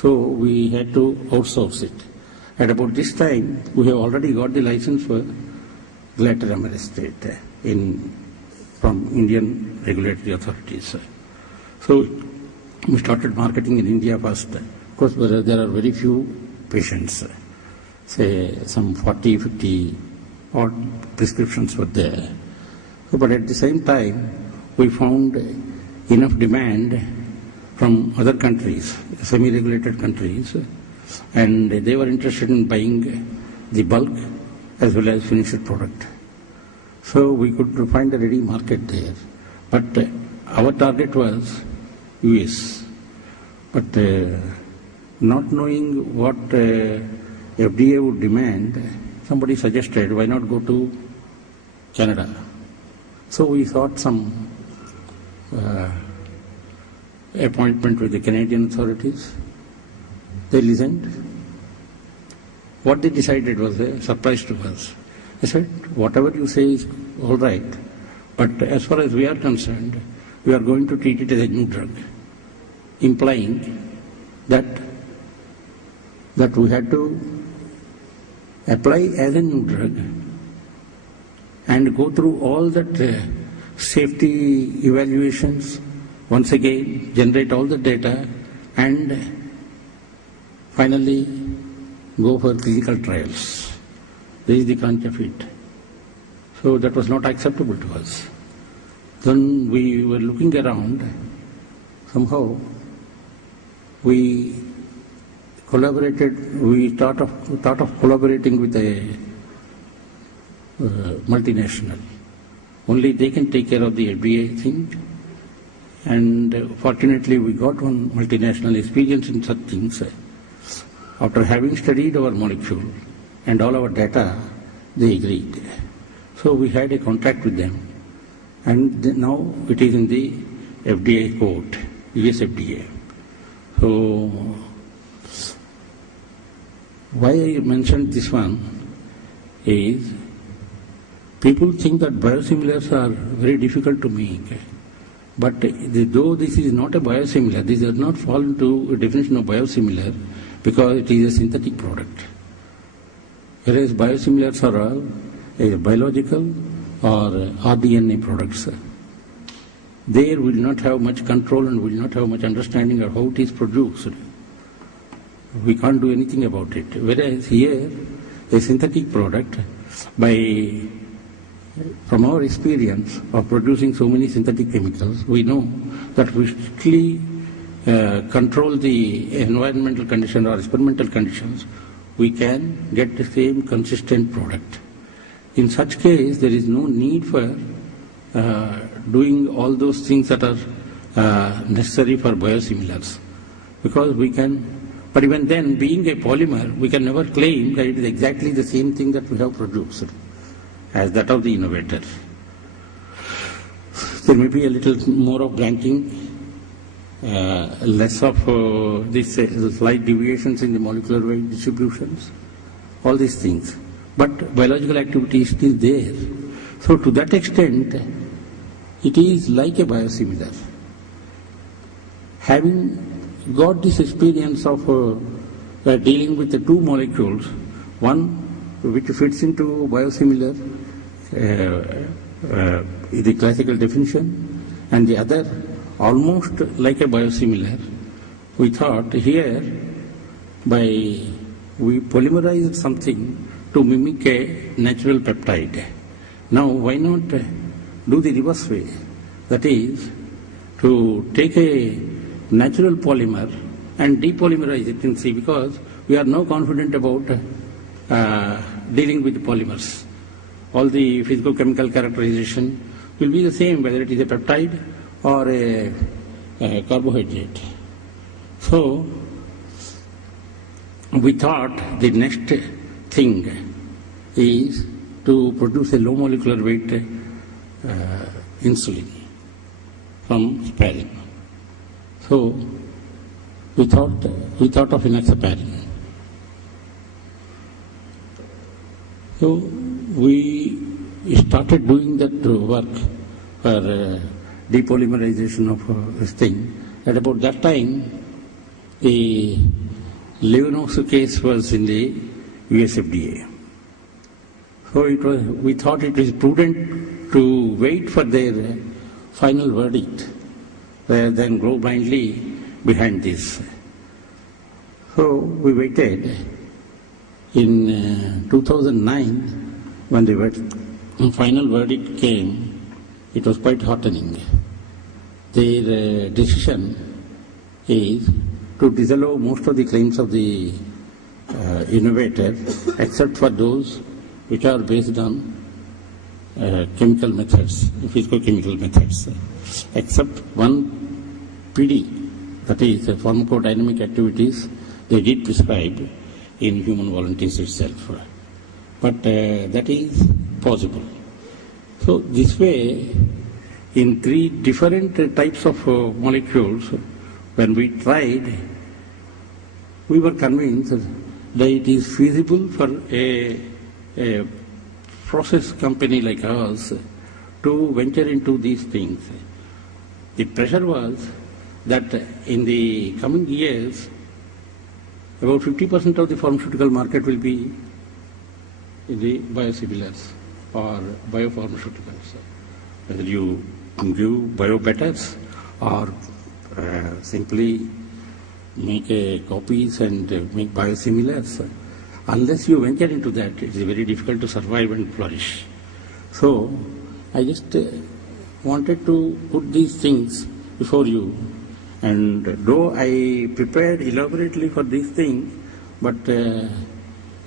So we had to outsource it. At about this time, we have already got the license for glatiramer acetate from Indian regulatory authorities. So we started marketing in India first. Of course, there are very few patients, say some 40, 50 odd prescriptions were there. But at the same time, we found enough demand from other countries, semi-regulated countries, and they were interested in buying the bulk as well as finished product. So we could find a ready market there. But our target was US. But not knowing what FDA would demand, somebody suggested, why not go to Canada? So we sought some appointment with the Canadian authorities. They listened. What they decided was a surprise to us. They said, whatever you say is all right, but as far as we are concerned, we are going to treat it as a new drug, implying that we had to apply as a new drug and go through all that safety evaluations, once again generate all the data and finally go for clinical trials. This is the crunch of it. So that was not acceptable to us. Then we were looking around, somehow we collaborated, we thought of collaborating with a multinational. Only they can take care of the FDA thing. And fortunately we got one multinational experience in such things. After having studied our molecule and all our data, they agreed. So we had a contract with them. And now it is in the FDA court, US FDA. So why I mentioned this one is people think that biosimilars are very difficult to make. But though this is not a biosimilar, this does not fall into a definition of biosimilar because it is a synthetic product. Whereas biosimilars are all biological or rDNA products. There will not have much control and will not have much understanding of how it is produced. We can't do anything about it. Whereas here, a synthetic product, from our experience of producing so many synthetic chemicals, we know that we strictly control the environmental conditions or experimental conditions, we can get the same consistent product. In such case, there is no need for doing all those things that are necessary for biosimilars, because we can, but even then, being a polymer, we can never claim that it is exactly the same thing that we have produced as that of the innovator. There may be a little more of blanking, less of these slight deviations in the molecular weight distributions, all these things. But biological activity is still there. So to that extent, it is like a biosimilar. Having got this experience of dealing with the two molecules, one which fits into biosimilar, the classical definition, and the other almost like a biosimilar, we thought here we polymerized something to mimic a natural peptide. Now why not do the reverse way? That is, to take a natural polymer and depolymerize it in C, because we are now confident about dealing with polymers. All the physicochemical characterization will be the same whether it is a peptide or a carbohydrate. So we thought the next thing is to produce a low molecular weight insulin from heparin. So we thought of enoxaparin. So we started doing that work for depolymerization of this thing. At about that time, The Leonos case was in the US FDA. So we thought it is prudent to wait for their final verdict rather than go blindly behind this. So we waited. In 2009, when the final verdict came, it was quite heartening. Their decision is to disallow most of the claims of the innovator, except for those which are based on chemical methods, physicochemical methods, except one PD, that is pharmacodynamic activities, they did prescribe in human volunteers itself. But that is possible. So this way, in 3 different types of molecules, when we tried, we were convinced that it is feasible for a process company like ours to venture into these things. The pressure was that in the coming years, about 50% of the pharmaceutical market will be in the biosimilars or biopharmaceuticals. Whether you give biobetters or simply make copies and make biosimilars, unless you venture into that, it is very difficult to survive and flourish. So I just wanted to put these things before you. And though I prepared elaborately for these things, but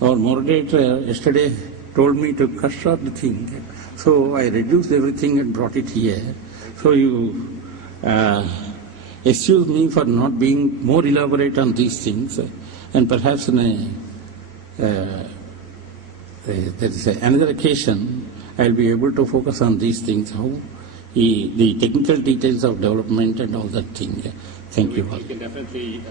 our moderator yesterday told me to cut short the thing. So I reduced everything and brought it here. So you excuse me for not being more elaborate on these things. And perhaps in there is another occasion, I will be able to focus on these things, how the technical details of development and all that thing. Thank you. We can definitely